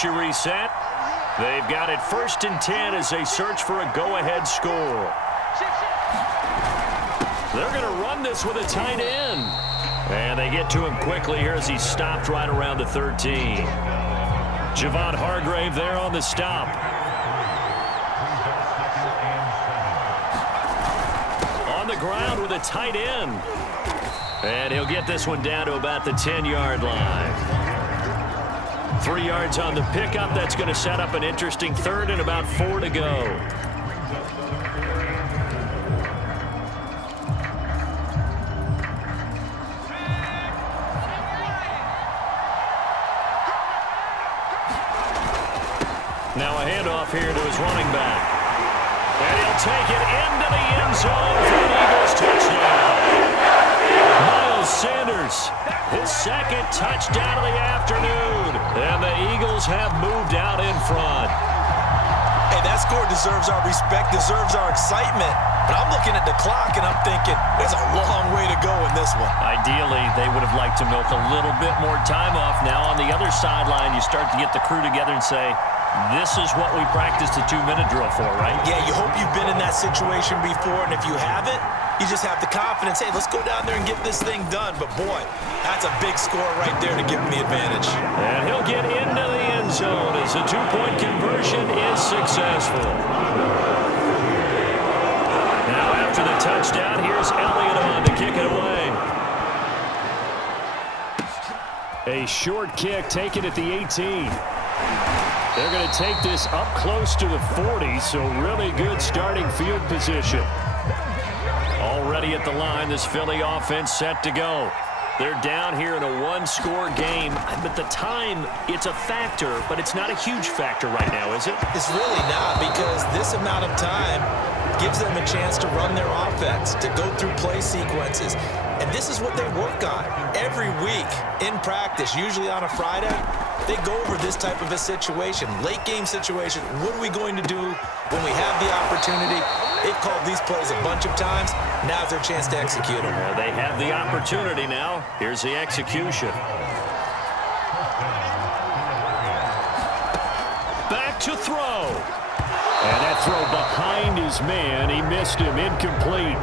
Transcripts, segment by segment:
get you reset. They've got it 1st and 10 as they search for a go-ahead score. They're going to run this with a tight end. And they get to him quickly here as he stopped right around the 13. Javon Hargrave there on the stop. On the ground with a tight end. And he'll get this one down to about the 10-yard line. 3 yards on the pickup. That's going to set up an interesting 3rd and about 4 to go. Now a handoff here to his running back. And he'll take it into the end zone for an Eagles touchdown. Miles Sanders, his 2nd touchdown of the afternoon. And the Eagles have moved out in front. Hey, that score deserves our respect, deserves our excitement. But I'm looking at the clock and I'm thinking, there's a long way to go in this one. Ideally, they would have liked to milk a little bit more time off. Now on the other sideline, you start to get the crew together and say, this is what we practiced a 2-minute drill for, right? Yeah, you hope you've been in that situation before, and if you haven't, you just have the confidence, hey, let's go down there and get this thing done. But, boy, that's a big score right there to give him the advantage. And he'll get into the end zone as the 2-point conversion is successful. Now after the touchdown, here's Elliott on to kick it away. A short kick taken at the 18. They're going to take this up close to the 40, so really good starting field position. Already at the line, this Philly offense set to go. They're down here in a 1-score game, but the time, it's a factor, but it's not a huge factor right now, is it? It's really not, because this amount of time gives them a chance to run their offense, to go through play sequences. And this is what they work on every week in practice, usually on a Friday. They go over this type of a situation, late game situation. What are we going to do when we have the opportunity? They've called these plays a bunch of times. Now's their chance to execute them. Well, they have the opportunity now. Here's the execution. Back to throw. And that throw behind his man. He missed him. Incomplete.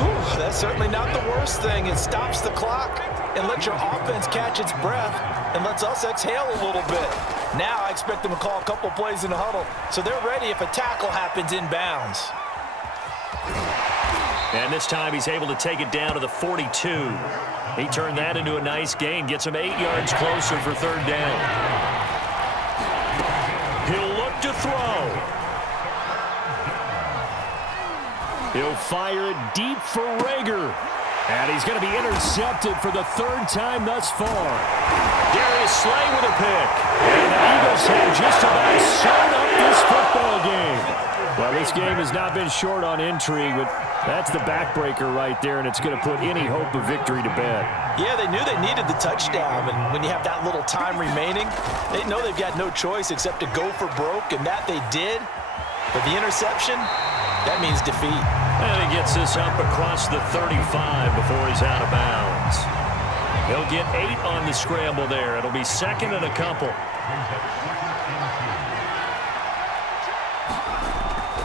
Whew, that's certainly not the worst thing. It stops the clock and lets your offense catch its breath and lets us exhale a little bit. Now I expect them to call a couple plays in the huddle so they're ready if a tackle happens inbounds. And this time he's able to take it down to the 42. He turned that into a nice gain, gets him 8 yards closer for 3rd down. He'll look to throw. He'll fire it deep for Rager. And he's going to be intercepted for the 3rd time thus far. Darius Slay with a pick. And the Eagles have just about sewn up this football game. Well, this game has not been short on intrigue, but that's the backbreaker right there, and it's going to put any hope of victory to bed. Yeah, they knew they needed the touchdown, and when you have that little time remaining, they know they've got no choice except to go for broke, and that they did. But the interception, that means defeat. And he gets this up across the 35 before he's out of bounds. He'll get 8 on the scramble there. It'll be 2nd and a couple.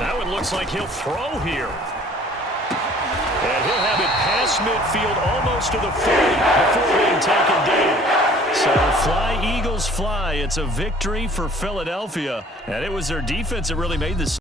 That one looks like he'll throw here. And he'll have it past midfield almost to the 40 before being taken down. So fly, Eagles, fly. It's a victory for Philadelphia. And it was their defense that really made this.